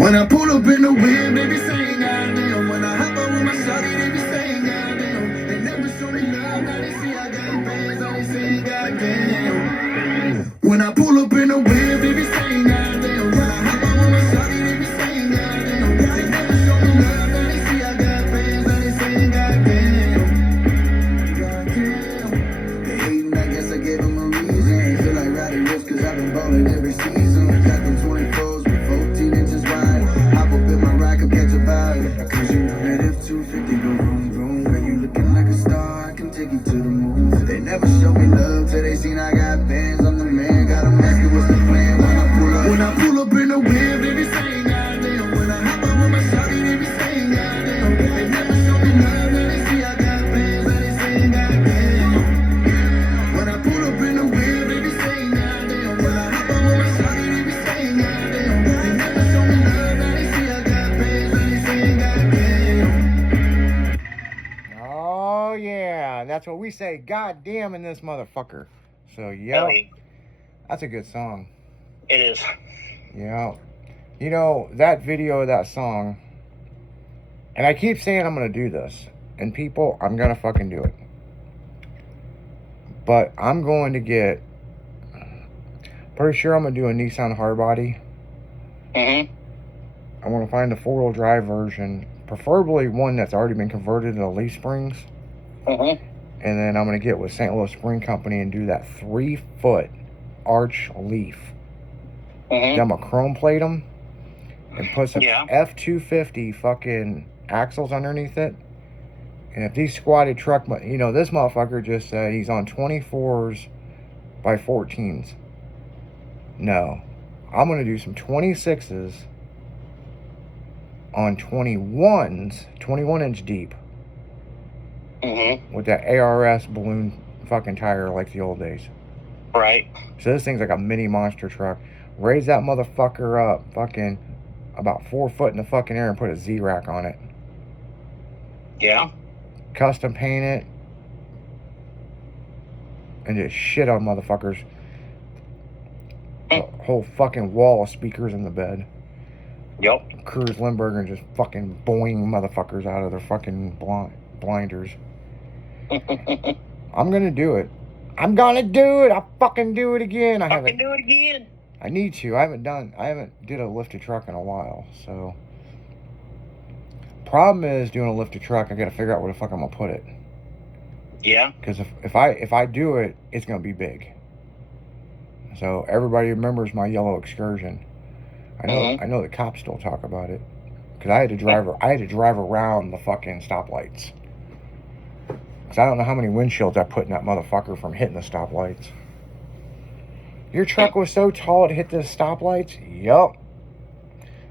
When I pull up in the whip, they be saying goddamn. When I hop up with my shawty, they be saying goddamn. They never show me love, now they see I got bands, now they saying goddamn. When I pull up in the whip, they be saying goddamn. When I hop up with my shawty, they be saying goddamn. They never show me love, now they see I got bands, now they saying goddamn. Goddamn. They hating, I guess I gave them a reason. Feel like riding risk, cause I've been ballin' every season. Got them 24s with 14 inches wide. Hop up in my ride, come catch a vibe. Cause you know that if 250 go vroom vroom, girl, you looking like a star, I can take you to the moon. They never show me love till they seen I got bands. I'm the man, got them asking what's the plan when I pull up. When I pull up in the whip, they be saying goddamn. When I hop up with my shawty, they be saying goddamn. They never show me love, now they see I got bands, now they saying goddamn. When I pull up in the whip, they be saying goddamn. When I hop up with my shawty, they be saying goddamn. They never show me love, now they see I got bands, now they saying goddamn. Oh yeah, that's what we say. Goddamn in this motherfucker. So yeah, that's a good song. It is. Yeah, you know that video of that song, and I keep saying I'm gonna do this, and people, I'm gonna fucking do it. But I'm going to get, pretty sure I'm gonna do a Nissan Hardbody. I want to find a 4-wheel drive version, preferably one that's already been converted into leaf springs. And then I'm going to get with St. Louis Spring Company and do that 3-foot arch leaf. Then I'm going to chrome plate them and put some F-250 fucking axles underneath it. And if these squatted truck, you know, this motherfucker just said he's on 24s by 14s. No, I'm going to do some 26s on 21s, 21-inch deep. With that ARS balloon fucking tire like the old days. Right. So this thing's like a mini monster truck. Raise that motherfucker up fucking about 4 foot in the fucking air and put a Z-Rack on it. Yeah. Custom paint it. And just shit on motherfuckers. A whole fucking wall of speakers in the bed. Yep. Cruz Limburger and just fucking boing motherfuckers out of their fucking blinders. I'm gonna do it. I'm gonna do it. I'll fucking do it again. I do it again. I need to. I haven't did a lifted truck in a while. So problem is doing a lifted truck, I gotta figure out where the fuck I'm gonna put it. Yeah. Because if I do it, it's gonna be big. So everybody remembers my yellow Excursion. I know the cops still talk about it. Because I had to drive around the fucking stoplights. Because I don't know how many windshields I put in that motherfucker from hitting the stoplights. Your truck was so tall it hit the stoplights? Yup.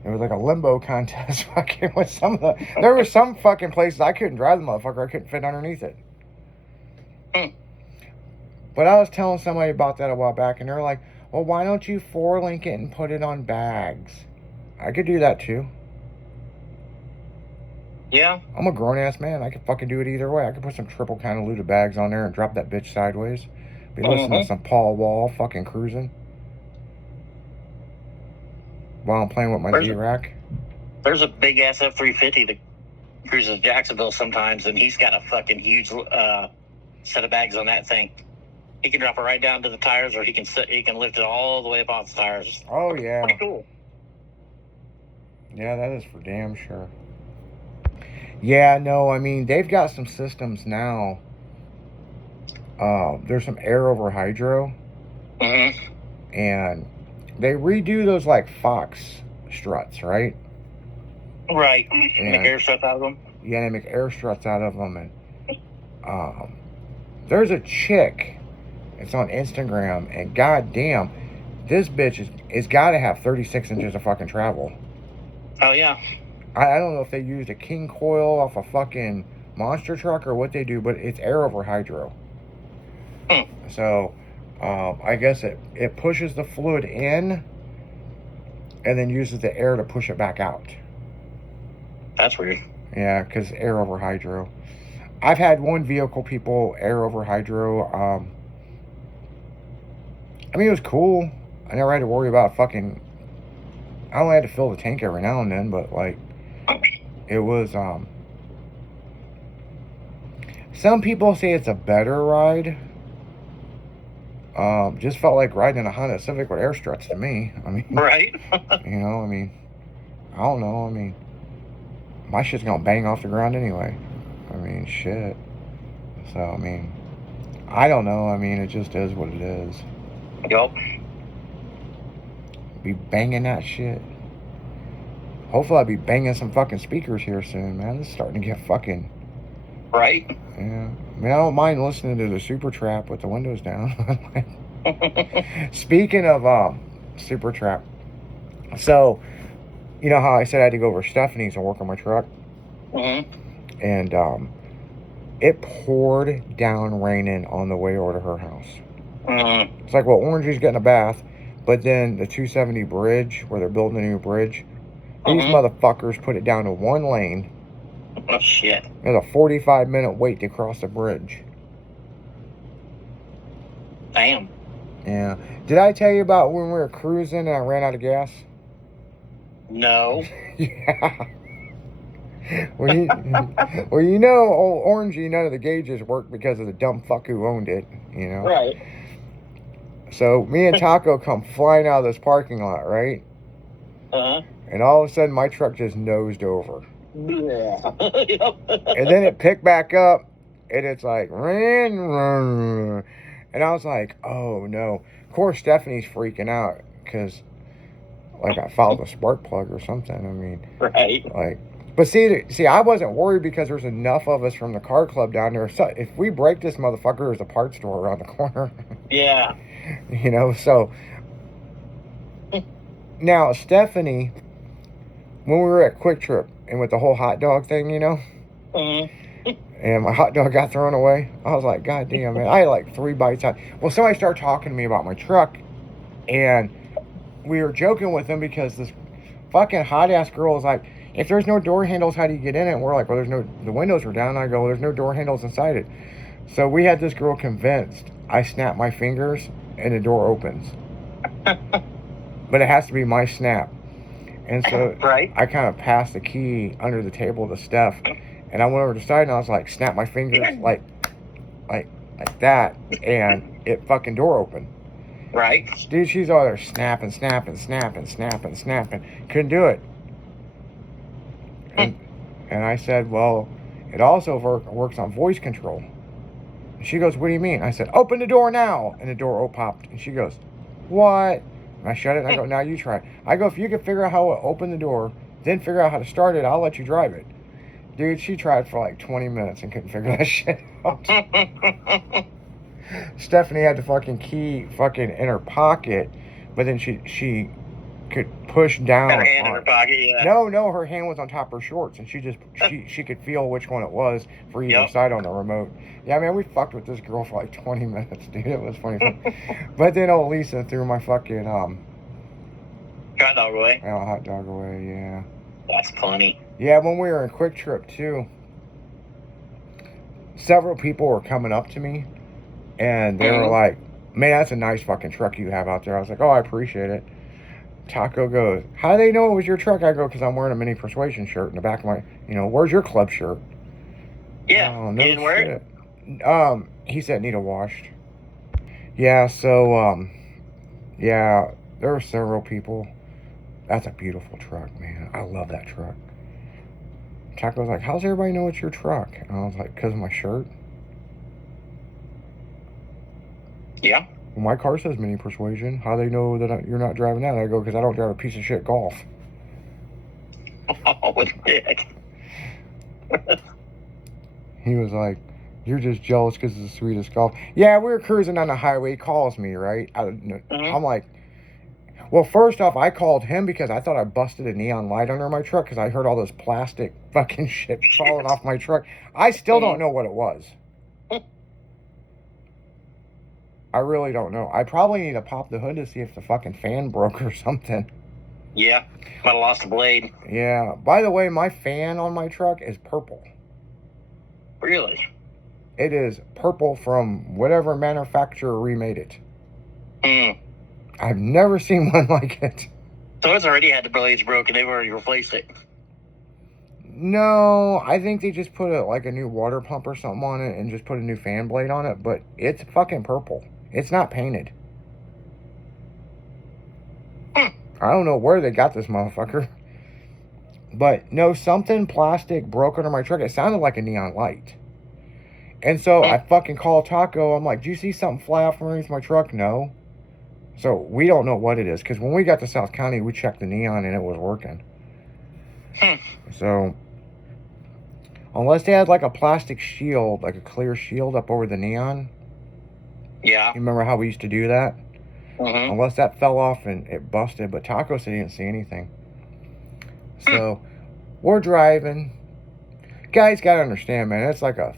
It was like a limbo contest fucking with some of the... There were some fucking places I couldn't drive the motherfucker. I couldn't fit underneath it. But I was telling somebody about that a while back, and they're like, well, why don't you 4-link it and put it on bags? I could do that too. Yeah. I'm a grown-ass man. I could fucking do it either way. I could put some triple convoluted bags on there and drop that bitch sideways. Be listening to some Paul Wall fucking cruising. While I'm playing with my Z-Rack. There's a big-ass F-350 that cruises Jacksonville sometimes, and he's got a fucking huge set of bags on that thing. He can drop it right down to the tires, or he can lift it all the way up off the tires. Oh, yeah. Pretty cool. Yeah, that is for damn sure. Yeah, no, I mean, they've got some systems now. There's some air over hydro. And they redo those, like, Fox struts, right? Right. And make air struts out of them? Yeah, they make air struts out of them. And there's a chick. It's on Instagram, and goddamn, this bitch is got to have 36 inches of fucking travel. Oh, yeah. I don't know if they used a king coil off a fucking monster truck or what they do, but it's air over hydro. So, I guess it pushes the fluid in and then uses the air to push it back out. That's weird. Yeah, because air over hydro. I've had one vehicle, people, air over hydro. I mean, it was cool. I never had to worry about fucking I only had to fill the tank every now and then, but like, it was, some people say it's a better ride. Just felt like riding in a Honda Civic with air struts to me. I mean, Right. you know, I mean, I don't know. I mean, my shit's gonna bang off the ground anyway. I mean, shit. So, I mean, I don't know. I mean, it just is what it is. Yup. Be banging that shit. Hopefully I'll be banging some fucking speakers here soon, man. This is starting to get fucking... Right. Yeah. I mean, I don't mind listening to the Super Trap with the windows down. Speaking of Super Trap, so, you know how I said I had to go over to Stephanie's and work on my truck? Mm-hmm. And it poured down raining on the way over to her house. Mm-hmm. It's like, well, Orangey's getting a bath, but then the 270 bridge, where they're building a new bridge, these motherfuckers put it down to one lane. Oh, shit. There's a 45-minute wait to cross the bridge. Damn. Yeah. Did I tell you about when we were cruising and I ran out of gas? No. Yeah. Well, you know, old Orangey, none of the gauges worked because of the dumb fuck who owned it, you know? Right. So me and Taco come flying out of this parking lot, right? Uh-huh. And all of a sudden, my truck just nosed over. Yeah. Yep. And then it picked back up, and it's like, and I was like, oh no. Of course, Stephanie's freaking out because, like, I fouled a spark plug or something. I mean, Right. like, but see, I wasn't worried because there's enough of us from the car club down there. So if we break this motherfucker, there's a parts store around the corner. Yeah. You know, so now Stephanie, when we were at Quick Trip and with the whole hot dog thing, you know, and my hot dog got thrown away, I was like, God damn, man, I had like 3 bites out. Well, somebody started talking to me about my truck, and we were joking with them because this fucking hot ass girl was like, if there's no door handles, how do you get in it? And we're like, well, the windows are down. And I go, well, there's no door handles inside it. So we had this girl convinced. I snap my fingers and the door opens. But it has to be my snap. And so Right. I kind of passed the key under the table to Steph. And I went over to the side and I was like, snap my fingers like that. And it fucking door opened. Right. Dude, she's all there snapping. Couldn't do it. And I said, well, it also works on voice control. And she goes, what do you mean? I said, open the door now. And the door popped. And she goes, what? And I shut it and I go, now you try it. I go, if you can figure out how to open the door, then figure out how to start it, I'll let you drive it. Dude, she tried for like 20 minutes and couldn't figure that shit out. Stephanie had the fucking key fucking in her pocket, but then she could push down. Got her hand in her pocket, yeah. No, her hand was on top of her shorts, and she could feel which one it was for either side on the remote. Yeah, man, we fucked with this girl for like 20 minutes, dude. It was funny. But then old Lisa threw my fucking hot dog away. hot dog away. Yeah. That's funny. Yeah, when we were in Quick Trip too, several people were coming up to me, and they were like, "Man, that's a nice fucking truck you have out there." I was like, "Oh, I appreciate it." Taco goes, how do they know it was your truck? I go, because I'm wearing a Mini Persuasion shirt in the back of my, where's your club shirt? Yeah, Oh, you didn't wear it? He said need a washed. Yeah, so, yeah, there were several people. That's a beautiful truck, man. I love that truck. Taco was like, how's everybody know it's your truck? And I was like, because of my shirt. Yeah. Well, my car says Mini Persuasion. How do they know that you're not driving that? I go, because I don't drive a piece of shit Golf. Oh, dick. He was like, you're just jealous because it's the sweetest Golf. Yeah, we were cruising on the highway. He calls me, right? I'm like, well, first off, I called him because I thought I busted a neon light under my truck because I heard all this plastic fucking shit falling off my truck. I still don't know what it was. I really don't know. I probably need to pop the hood to see if the fucking fan broke or something. Yeah, might have lost a blade. Yeah. By the way, my fan on my truck is purple. Really? It is purple from whatever manufacturer remade it. I've never seen one like it. So it's already had the blades broken. They've already replaced it. No, I think they just put a new water pump or something on it and just put a new fan blade on it, but it's fucking purple. It's not painted. I don't know where they got this motherfucker. But no, something plastic broke under my truck. It sounded like a neon light. And so I fucking called Taco. I'm like, do you see something fly off underneath my truck? No. So we don't know what it is. Because when we got to South County, we checked the neon and it was working. So unless they had like a plastic shield, like a clear shield up over the neon. Yeah. You remember how we used to do that? Mm-hmm. Unless that fell off and it busted. But Taco said he didn't see anything. So we're driving. Guys got to understand, man. It's like a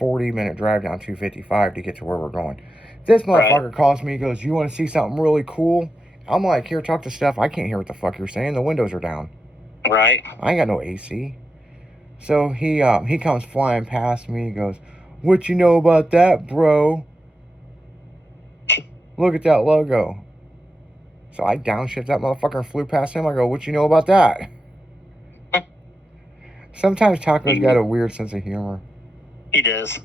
40-minute drive down 255 to get to where we're going. This motherfucker calls me. He goes, you want to see something really cool? I'm like, here, talk to Steph. I can't hear what the fuck you're saying. The windows are down. Right. I ain't got no AC. So he comes flying past me. He goes, what you know about that, bro? Look at that logo. So I downshift that motherfucker and flew past him. I go, what you know about that? Sometimes Taco's got a weird sense of humor. He does.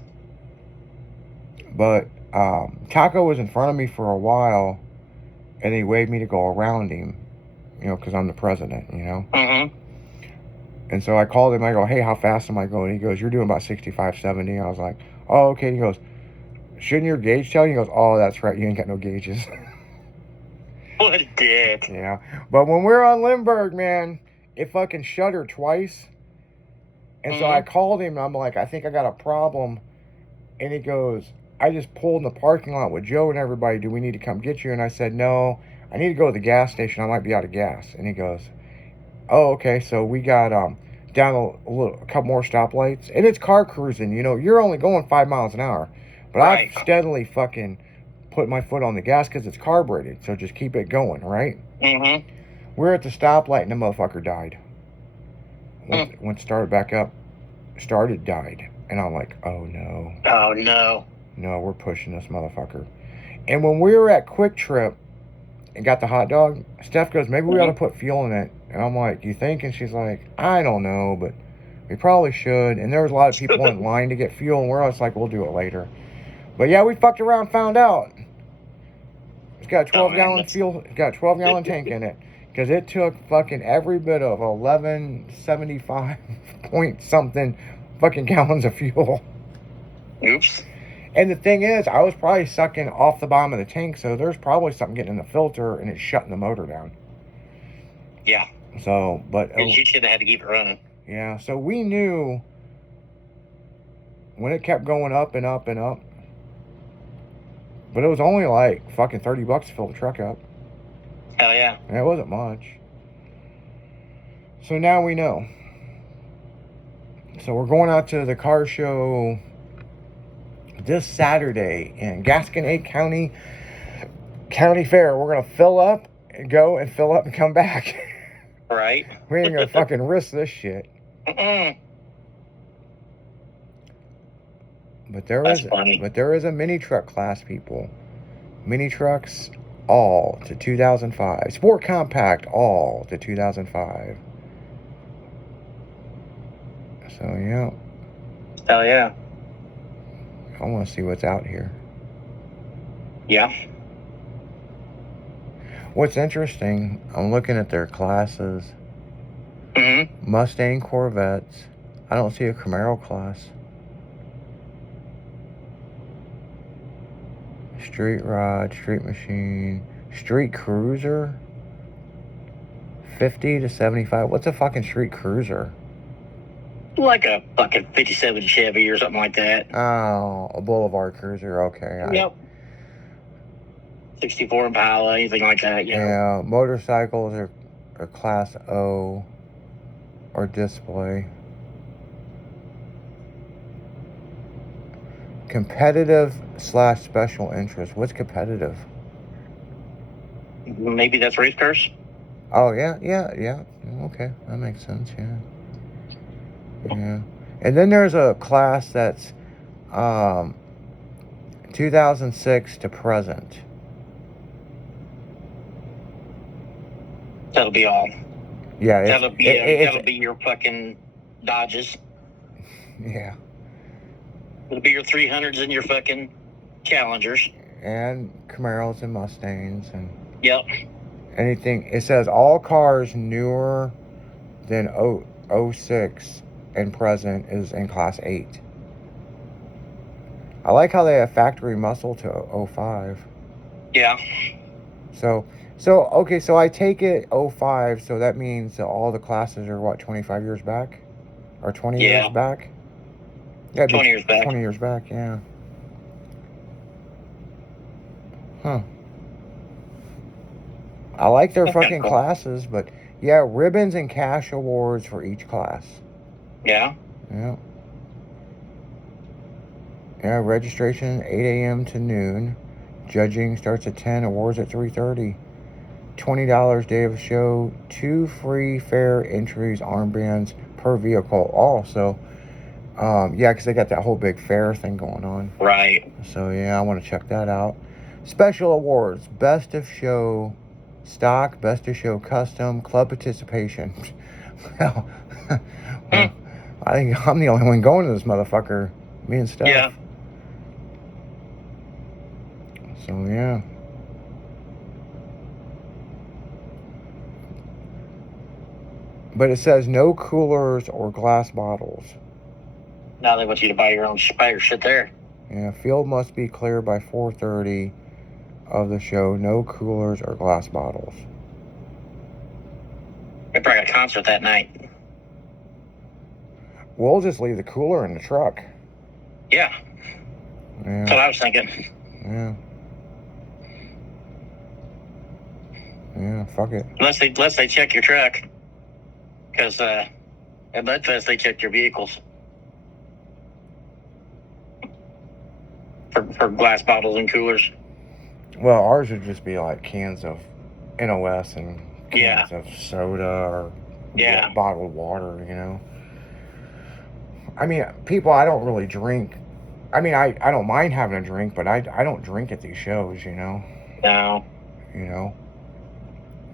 But Taco was in front of me for a while, and he waved me to go around him, because I'm the president, Mm-hmm. And so I called him. I go, hey, how fast am I going? He goes, you're doing about 65, 70. I was like, oh, okay. He goes, shouldn't your gauge tell you? He goes, oh, that's right. You ain't got no gauges. What a dick. Yeah. But when we're on Lindbergh, man, it fucking shuttered twice. And so I called him. And I'm like, I think I got a problem. And he goes, I just pulled in the parking lot with Joe and everybody. Do we need to come get you? And I said, no, I need to go to the gas station. I might be out of gas. And he goes, oh, okay. So we got down a couple more stoplights. And it's car cruising. You're only going 5 miles an hour. But Right. I've steadily fucking put my foot on the gas because it's carbureted. So just keep it going, right? Mm-hmm. We're at the stoplight and the motherfucker died. When it started back up, died. And I'm like, oh no. Oh, no. No, we're pushing this motherfucker. And when we were at Quick Trip and got the hot dog, Steph goes, maybe we ought to put fuel in it. And I'm like, you think? And she's like, I don't know, but we probably should. And there was a lot of people in line to get fuel, and we're just like, we'll do it later. But yeah, we fucked around, found out. It's got a 12-gallon fuel. It's got a 12-gallon tank in it. Because it took fucking every bit of 1175 point something fucking gallons of fuel. Oops. And the thing is, I was probably sucking off the bottom of the tank, so there's probably something getting in the filter and it's shutting the motor down. Yeah. So, but You should have had to keep it running. yeah, so we knew when it kept going up and up and up. But it was only like fucking $30 to fill the truck up. Hell yeah. And it wasn't much. So now we know. So we're going out to the car show this Saturday in Gasconade County Fair. We're going to fill up and go and fill up and come back. Right. We ain't going to fucking risk this shit. Mm-mm. But there That's is funny. But there is a mini truck class, people. Mini trucks all to 2005. Sport compact all to 2005. So yeah. Hell yeah. I want to see what's out here. Yeah. What's interesting, I'm looking at their classes. Mm-hmm. Mustang Corvettes. I don't see a Camaro class. Street Rod, Street Machine, Street Cruiser. 50 to 75. What's a fucking Street Cruiser? Like a fucking 57 Chevy or something like that. Oh, a Boulevard Cruiser. Okay. Yep. 64 Impala, anything like that. Yeah, motorcycles are Class O or display. Competitive / special interest. What's competitive? Maybe that's race cars. Oh, yeah. Okay, that makes sense, yeah. Yeah. And then there's a class that's 2006 to present. That'll be all. Yeah, That'll be your fucking Dodges. Yeah. It'll be your 300s and your fucking Challengers. And Camaros and Mustangs and Yep. anything. It says all cars newer than 06 and present is in class 8. I like how they have factory muscle to 05. Yeah. So okay, so I take it 05, so that means that all the classes are what, 25 years back? Or 20 years back? Yeah, 20 years back. 20 years back, yeah. Huh. I like their fucking cool. classes, but yeah, ribbons and cash awards for each class. Yeah. Yeah. Yeah, registration 8 a.m. to noon. Judging starts at 10, awards at 3:30. $20 day of show, 2 free fair entries, armbands per vehicle. Also, yeah, because they got that whole big fair thing going on. Right. So yeah, I want to check that out. Special awards: best of show stock, best of show custom, club participation. Well, I think I'm the only one going to this motherfucker. Me and Steph. Yeah. So yeah. But it says no coolers or glass bottles. Now they want you to buy your shit there. Yeah, field must be clear by 4:30 of the show. No coolers or glass bottles. They probably got a concert that night. We'll just leave the cooler in the truck. Yeah. That's what I was thinking. Yeah. Yeah, fuck it. Unless they check your truck. Because at Mudfest they check your vehicles. For glass bottles and coolers. Well, ours would just be like cans of NOS and cans of soda or bottled water, you know. I mean, people, I don't really drink. I mean, I don't mind having a drink, but I don't drink at these shows, you know. No. You know.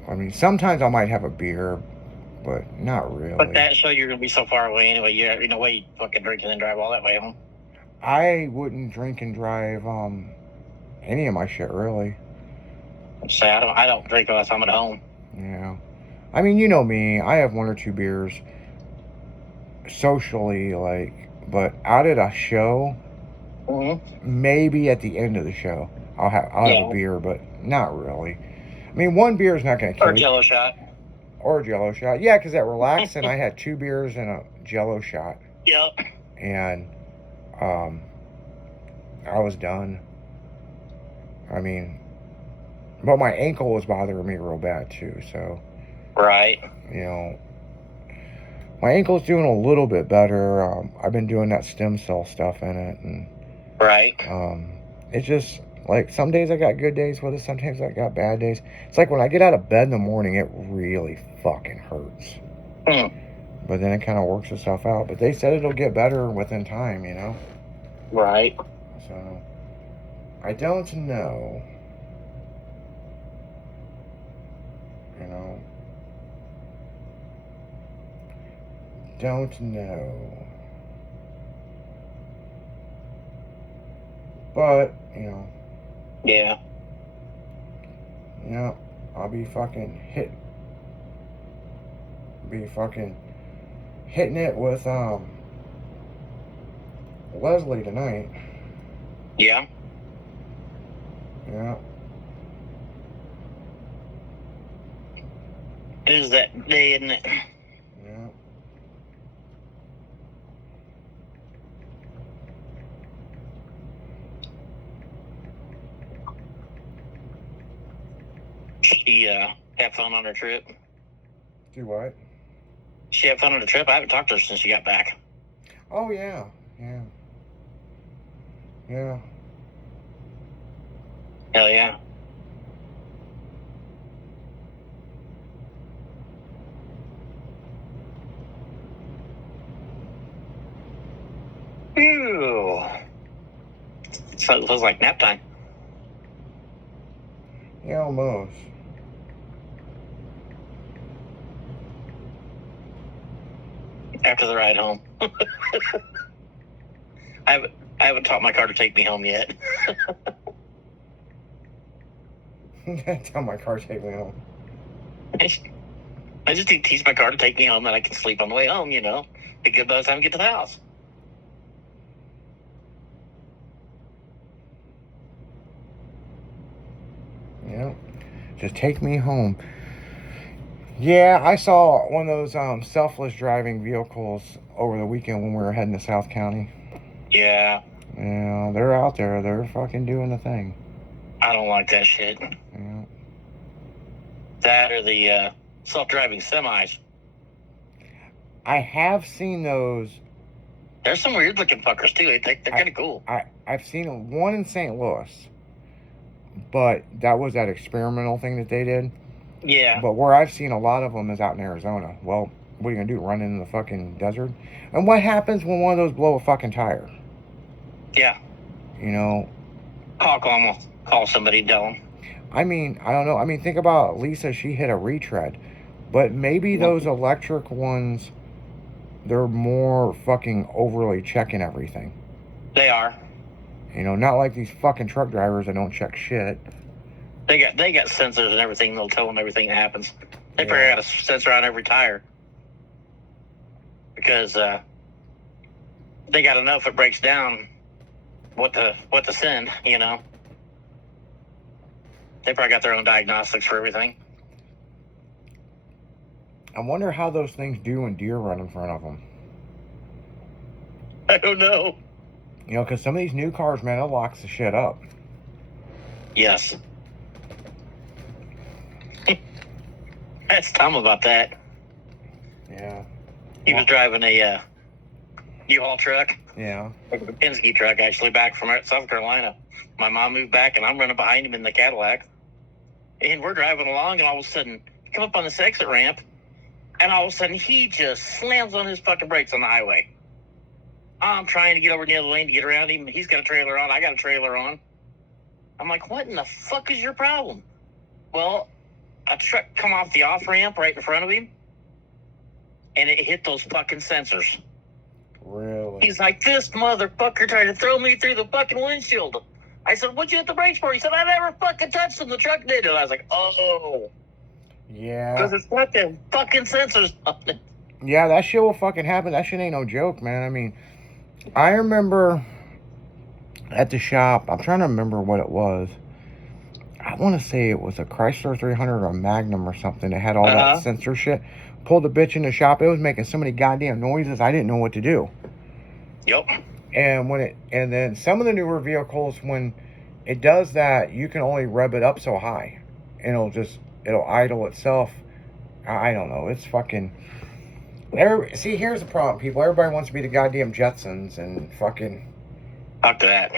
I mean, sometimes I might have a beer, but not really. But that show, you're going to be so far away anyway. You know, way you fucking drink and then drive all that way home. I wouldn't drink and drive any of my shit, really. Say I don't drink unless I'm at home. Yeah. I mean, you know me. I have 1 or 2 beers socially, like, but out at a show, maybe at the end of the show, I'll have a beer, but not really. I mean, 1 beer is not going to kill you. Or a Jello shot. Or a Jello shot. Yeah, because at Relax, and I had 2 beers and a Jello shot. Yep. And I was done. I mean, but my ankle was bothering me real bad too, so. Right. You know, my ankle's doing a little bit better. I've been doing that stem cell stuff in it, and. Right. It's just, like, some days I got good days with it, sometimes I got bad days. It's like when I get out of bed in the morning, it really fucking hurts. But then it kind of works itself out. But they said it'll get better within time, you know? Right. So, I don't know. You know? Don't know. But, you know. Yeah. Yeah, I'll be fucking hitting it with Leslie tonight. Yeah. Yeah. It is that day, isn't it? Yeah. She had fun on her trip. Do what? She had fun on the trip. I haven't talked to her since she got back. Oh, yeah. Yeah. Yeah. Hell yeah. Ew. So it feels like nap time. Yeah, almost. after the ride home. I haven't taught my car to take me home yet. Tell my car to take me home. I just need to teach my car to take me home, and I can sleep on the way home. Be good by the time I get to the house. Just take me home. Yeah, I saw one of those selfless driving vehicles over the weekend when we were heading to South County. Yeah. Yeah, they're out there. They're fucking doing the thing. I don't like that shit. Yeah. That or the self-driving semis. I have seen those. There's some weird-looking fuckers, too. They're kind of cool. I've seen one in St. Louis, but that was that experimental thing that they did. Yeah. But where I've seen a lot of them is out in Arizona. Well, what are you going to do, run in the fucking desert? And what happens when one of those blow a fucking tire? Yeah. Call somebody and tell them. I mean, I don't know. I mean, think about Lisa. She hit a retread. But maybe those electric ones, they're more fucking overly checking everything. They are. Not like these fucking truck drivers that don't check shit. They got sensors and everything. They'll tell them everything that happens. They probably got a sensor on every tire. Because they got to know if it breaks down what to send, They probably got their own diagnostics for everything. I wonder how those things do when deer run in front of them. I don't know. Because some of these new cars, man, it locks the shit up. Yes. That's Tom about that. Yeah. He was driving a U-Haul truck. Yeah. A Penske truck, actually, back from South Carolina. My mom moved back, and I'm running behind him in the Cadillac. And we're driving along, and all of a sudden, come up on this exit ramp, and all of a sudden, he just slams on his fucking brakes on the highway. I'm trying to get over the other lane to get around him. He's got a trailer on. I got a trailer on. I'm like, what in the fuck is your problem? Well, a truck come off the off-ramp right in front of him, and it hit those fucking sensors. Really? He's like, this motherfucker tried to throw me through the fucking windshield. I said, what'd you hit the brakes for? He said, I never fucking touched them. The truck did it. I was like, oh. Yeah. Because it's got them fucking sensors on it. Yeah, that shit will fucking happen. That shit ain't no joke, man. I mean, I remember at the shop, I'm trying to remember what it was. I want to say it was a Chrysler 300 or a Magnum or something that had all that sensor shit. Pulled the bitch in the shop. It was making so many goddamn noises, I didn't know what to do. Yep. And then some of the newer vehicles, when it does that, you can only rev it up so high. And it'll idle itself. I don't know. It's fucking... See, here's the problem, people. Everybody wants to be the goddamn Jetsons and fucking... Fuck that.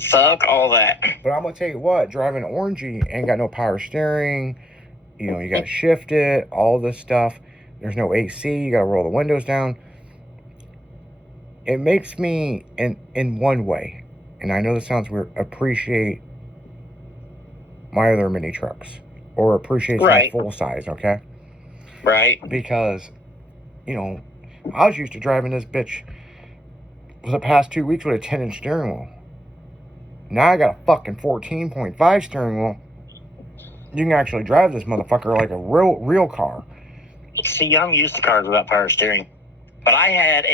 Fuck all that. But I'm going to tell you what. Driving an Orangey ain't got no power steering. You got to shift it. All this stuff. There's no AC. You got to roll the windows down. It makes me, in one way, and I know this sounds weird, appreciate my other mini trucks. Or appreciate my full size, okay? Right. Because, I was used to driving this bitch for the past 2 weeks with a 10-inch steering wheel. Now I got a fucking 14.5 steering wheel. You can actually drive this motherfucker like a real car. See, I'm used to cars without power steering. But I had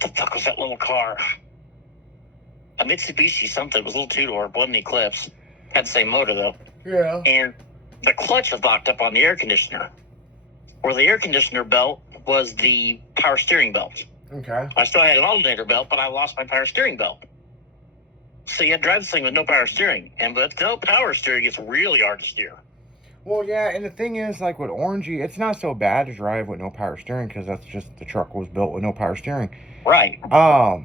what the fuck was that little car? A Mitsubishi something. It was a little two-door. It wasn't Eclipse. Had the same motor, though. Yeah. And the clutch was locked up on the air conditioner. Where the air conditioner belt was the power steering belt. Okay. I still had an alternator belt, but I lost my power steering belt. So you had to drive this thing with no power steering. And with no power steering, it's really hard to steer. Well, yeah, and the thing is, like with Orangey, it's not so bad to drive with no power steering because that's just the truck was built with no power steering. Right.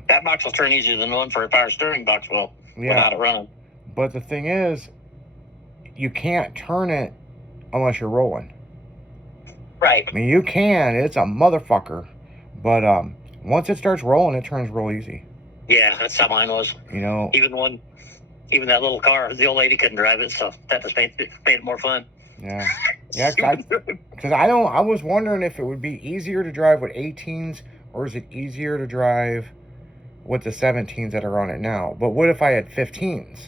That box will turn easier than the one for a power steering box will without it running. But the thing is, you can't turn it unless you're rolling. Right. I mean, you can. It's a motherfucker. But once it starts rolling, it turns real easy. Yeah, that's how mine was. Even that little car, the old lady couldn't drive it, so that just made it more fun. Yeah. Yeah, because I was wondering if it would be easier to drive with 18s or is it easier to drive with the 17s that are on it now. But what if I had 15s?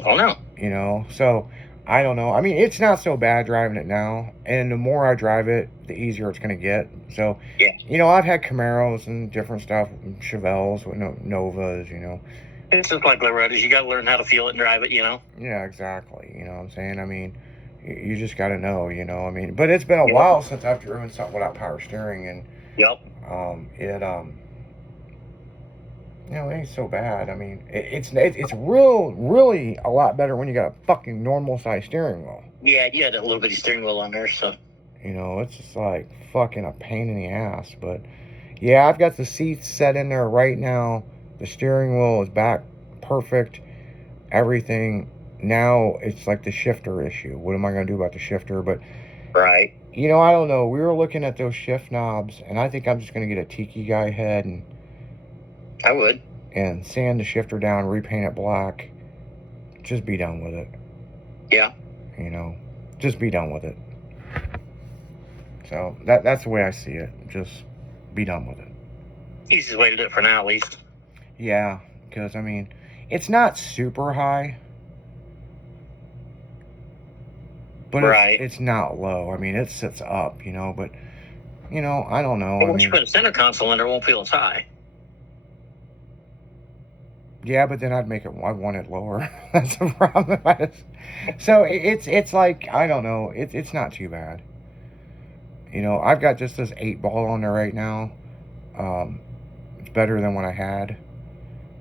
I don't know. You know, so I don't know. I mean, it's not so bad driving it now, and the more I drive it, the easier it's going to get. So, Yeah. you know, I've had Camaros and different stuff, Chevelles, Novas, you know. It's just like Loretta's. You got to learn how to feel it and drive it, you know? Yeah, exactly. You know what I'm saying? I mean, you just got to know, you know. I mean, but it's been a Yep. while since I've driven something without power steering, and Yep. you know, it ain't so bad. I mean, it's really a lot better when you got a fucking normal size steering wheel. Yeah, you had a little bitty steering wheel on there, so. You know, it's just like fucking a pain in the ass. But yeah, I've got the seats set in there right now. The steering wheel is back perfect. Everything. Now it's like the shifter issue. What am I going to do about the shifter? But, Right. you know, I don't know. We were looking at those shift knobs, and I think I'm just going to get a Tiki Guy head I would. and sand the shifter down, repaint it black. Just be done with it. Yeah. You know, just be done with it. So that's the way I see it. Just be done with it. Easiest way to do it for now, at least. Yeah, because I mean, it's not super high, but Right. it's not low. I mean, it sits up, you know. But you know, I don't know. But I once you mean, put a center console in there, it won't feel as high. yeah, but then I'd want it lower. That's the problem. So it's like I don't know. It's not too bad. You know, I've got just this 8-ball on there right now. It's better than what I had.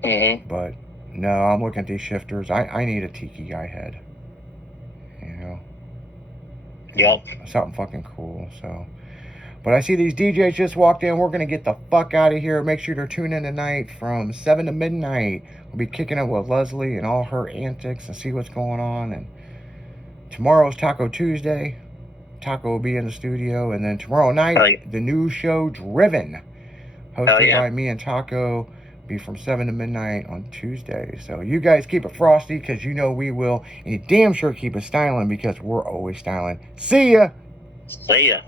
Mm-hmm. But no, I'm looking at these shifters. I need a Tiki Guy head. You know? Yep. Something fucking cool. So, but I see these DJs just walked in. We're going to get the fuck out of here. Make sure to tune in tonight from 7 to midnight. We'll be kicking it with Leslie and all her antics and see what's going on. And tomorrow's Taco Tuesday. Taco will be in the studio. And then tomorrow night, the new show, Driven, hosted by me and Taco, be from 7 to midnight on Tuesday. So you guys keep it frosty, because you know we will. And you damn sure keep it styling, because we're always styling. See ya! See ya.